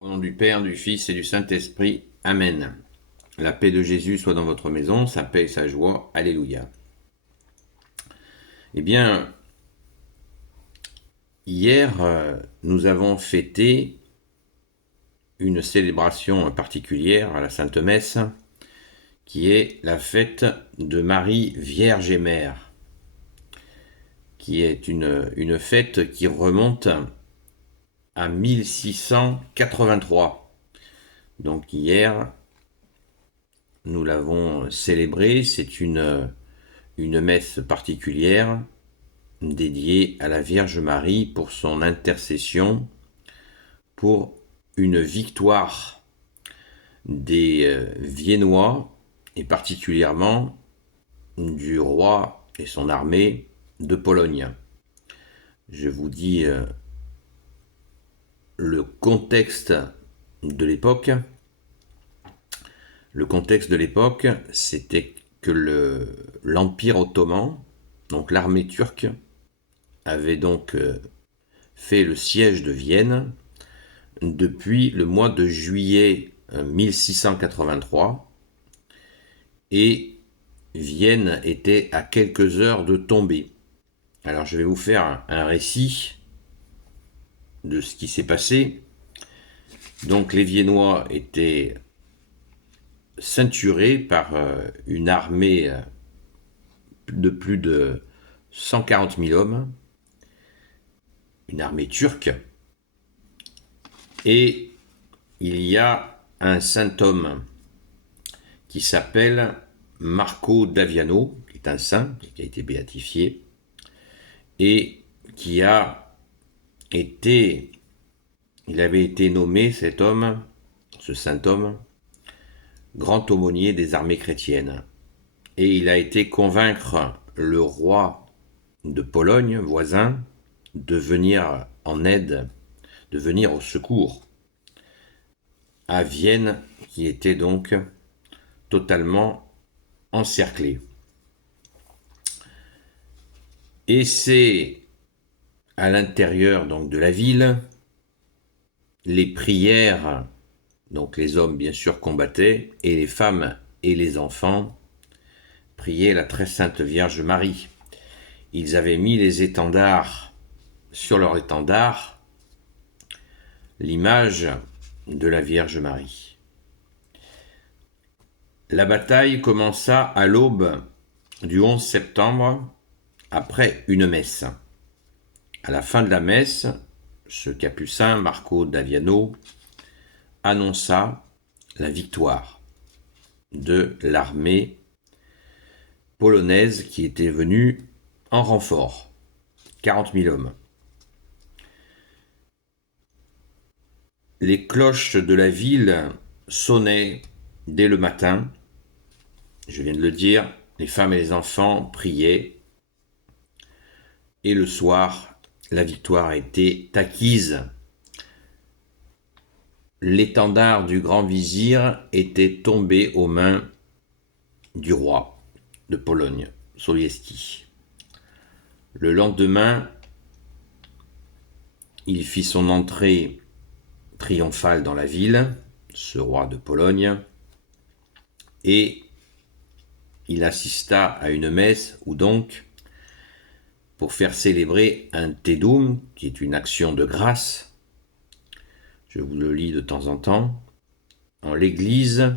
Au nom du Père, du Fils et du Saint-Esprit. Amen. La paix de Jésus soit dans votre maison, sa paix et sa joie. Alléluia. Eh bien, hier, nous avons fêté une célébration particulière à la Sainte Messe, qui est la fête de Marie Vierge et Mère, qui est une fête qui remonte à 1683. Donc hier, nous l'avons célébrée. C'est une messe particulière dédiée à la Vierge Marie pour son intercession, pour une victoire des Viennois et particulièrement du roi et son armée de Pologne. Je vous dis le contexte de l'époque. Le contexte de l'époque, c'était que l'Empire ottoman, donc l'armée turque, avait donc fait le siège de Vienne depuis le mois de juillet 1683, et Vienne était à quelques heures de tomber. Alors je vais vous faire un récit de ce qui s'est passé. Donc les Viennois étaient ceinturés par une armée de plus de 140 000 hommes, une armée turque, et il y a un saint homme qui s'appelle Marco d'Aviano, qui est un saint, qui a été béatifié, et qui il avait été nommé, cet homme, ce saint homme, grand aumônier des armées chrétiennes. Et il a été convaincre le roi de Pologne, voisin, de venir en aide, de venir au secours à Vienne, qui était donc totalement encerclée. Et c'est à l'intérieur donc de la ville, les prières, donc les hommes bien sûr combattaient, et les femmes et les enfants priaient la très sainte Vierge Marie. Ils avaient mis les étendards sur leur étendard, l'image de la Vierge Marie. La bataille commença à l'aube du 11 septembre, après une messe. À la fin de la messe, ce capucin, Marco d'Aviano, annonça la victoire de l'armée polonaise qui était venue en renfort, 40 000 hommes. Les cloches de la ville sonnaient dès le matin. Je viens de le dire, les femmes et les enfants priaient. Et le soir, la victoire a été acquise. L'étendard du grand vizir était tombé aux mains du roi de Pologne, Sobieski. Le lendemain, il fit son entrée triomphale dans la ville, ce roi de Pologne, et il assista à une messe où donc, pour faire célébrer un Te Deum, qui est une action de grâce, je vous le lis de temps en temps, en l'église,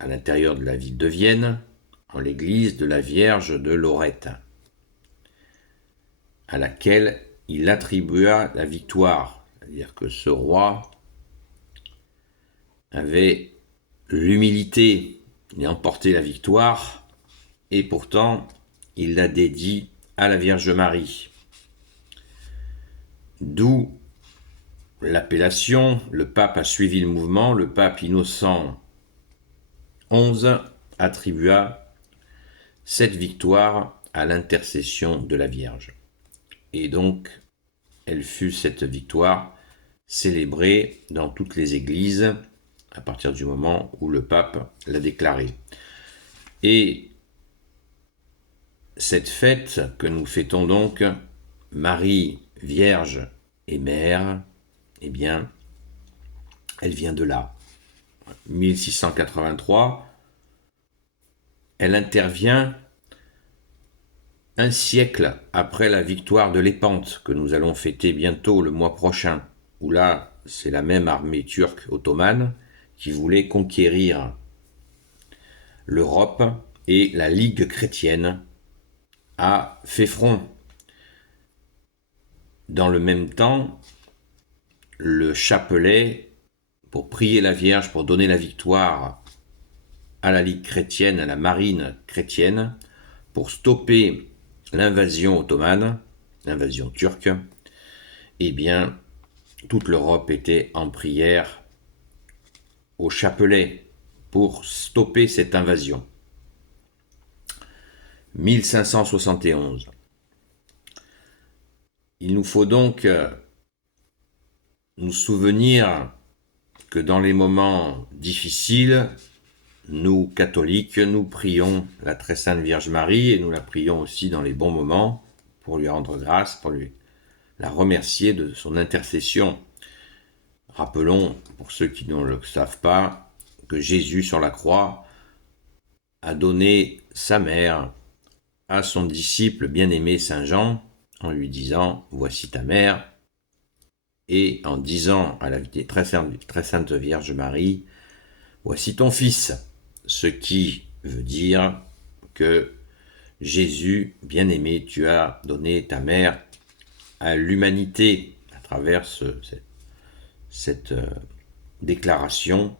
à l'intérieur de la ville de Vienne, en l'église de la Vierge de Lorette, à laquelle il attribua la victoire. C'est-à-dire que ce roi avait l'humilité et emporté la victoire, et pourtant il la dédie à la Vierge Marie. D'où l'appellation, le pape a suivi le mouvement, le pape Innocent XI attribua cette victoire à l'intercession de la Vierge. Et donc, elle fut cette victoire célébrée dans toutes les églises à partir du moment où le pape l'a déclarée. Et cette fête que nous fêtons donc, Marie, Vierge et Mère, eh bien, elle vient de là. 1683, elle intervient un siècle après la victoire de Lépante, que nous allons fêter bientôt le mois prochain, où là, c'est la même armée turque ottomane qui voulait conquérir l'Europe, et la Ligue chrétienne a fait front. Dans le même temps, le chapelet, pour prier la Vierge, pour donner la victoire à la Ligue chrétienne, à la marine chrétienne, pour stopper l'invasion ottomane, l'invasion turque, eh bien, toute l'Europe était en prière au chapelet pour stopper cette invasion. 1571. Il nous faut donc nous souvenir que dans les moments difficiles, nous, catholiques, nous prions la très sainte Vierge Marie, et nous la prions aussi dans les bons moments pour lui rendre grâce, pour la remercier de son intercession. Rappelons, pour ceux qui ne le savent pas, que Jésus sur la croix a donné sa mère à son disciple bien-aimé Saint Jean, en lui disant « Voici ta mère », et en disant à la très sainte Vierge Marie « Voici ton fils », ce qui veut dire que Jésus, bien-aimé, tu as donné ta mère à l'humanité à travers cette déclaration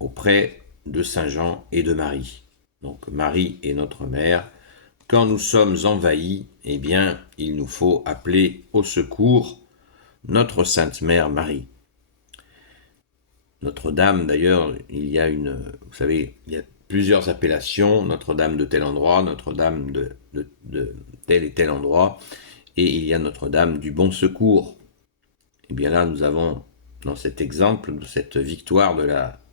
auprès de Saint Jean et de Marie. Donc Marie est notre mère. Quand nous sommes envahis, eh bien, il nous faut appeler au secours notre Sainte Mère Marie. Notre-Dame, d'ailleurs, vous savez, il y a plusieurs appellations, Notre-Dame de tel endroit, Notre-Dame de tel et tel endroit, et il y a Notre-Dame du Bon Secours. Et bien là, nous avons, dans cet exemple, de cette victoire de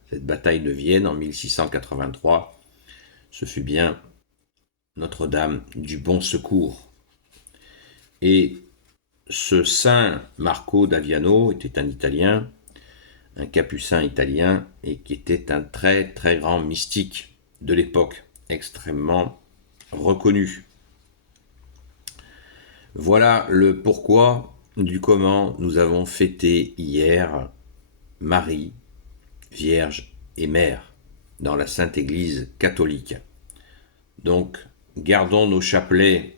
cette bataille de Vienne en 1683, ce fut bien Notre-Dame du Bon Secours. Et ce saint Marco d'Aviano était un Italien, un capucin italien, et qui était un très très grand mystique de l'époque, extrêmement reconnu. Voilà le pourquoi du comment nous avons fêté hier Marie, Vierge et Mère dans la Sainte Église catholique. Donc, gardons nos chapelets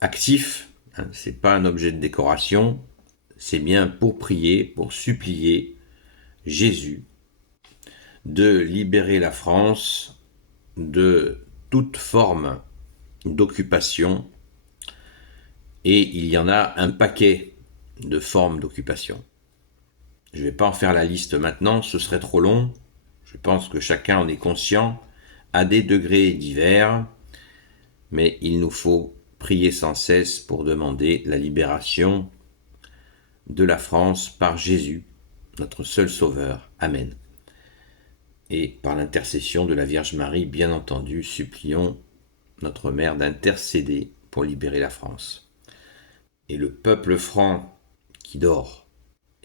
actifs, c'est pas un objet de décoration, c'est bien pour prier, pour supplier Jésus de libérer la France de toute forme d'occupation, et il y en a un paquet de formes d'occupation. Je ne vais pas en faire la liste maintenant, ce serait trop long. Je pense que chacun en est conscient, à des degrés divers, mais il nous faut prier sans cesse pour demander la libération de la France par Jésus, notre seul sauveur. Amen. Et par l'intercession de la Vierge Marie, bien entendu, supplions notre Mère d'intercéder pour libérer la France. Et le peuple franc qui dort,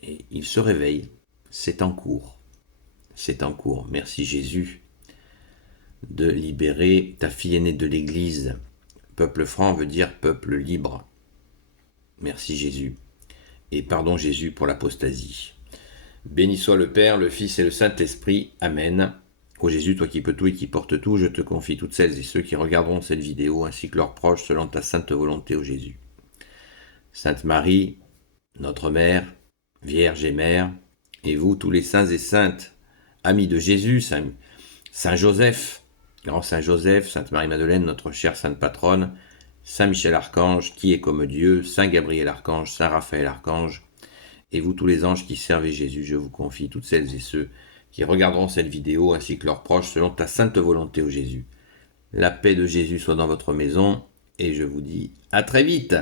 et il se réveille, c'est en cours. C'est en cours. Merci Jésus de libérer ta fille aînée de l'Église. Peuple franc veut dire peuple libre. Merci Jésus. Et pardon Jésus pour l'apostasie. Béni soit le Père, le Fils et le Saint-Esprit. Amen. Ô Jésus, toi qui peux tout et qui portes tout, je te confie toutes celles et ceux qui regarderont cette vidéo, ainsi que leurs proches, selon ta sainte volonté, ô Jésus. Sainte Marie, notre Mère, Vierge et Mère, et vous, tous les saints et saintes, amis de Jésus, Saint Joseph, grand Saint Joseph, Sainte Marie-Madeleine, notre chère Sainte Patronne, Saint Michel Archange, qui est comme Dieu, Saint Gabriel Archange, Saint Raphaël Archange, et vous tous les anges qui servez Jésus, je vous confie toutes celles et ceux qui regarderont cette vidéo, ainsi que leurs proches, selon ta sainte volonté, ô Jésus. La paix de Jésus soit dans votre maison, et je vous dis à très vite.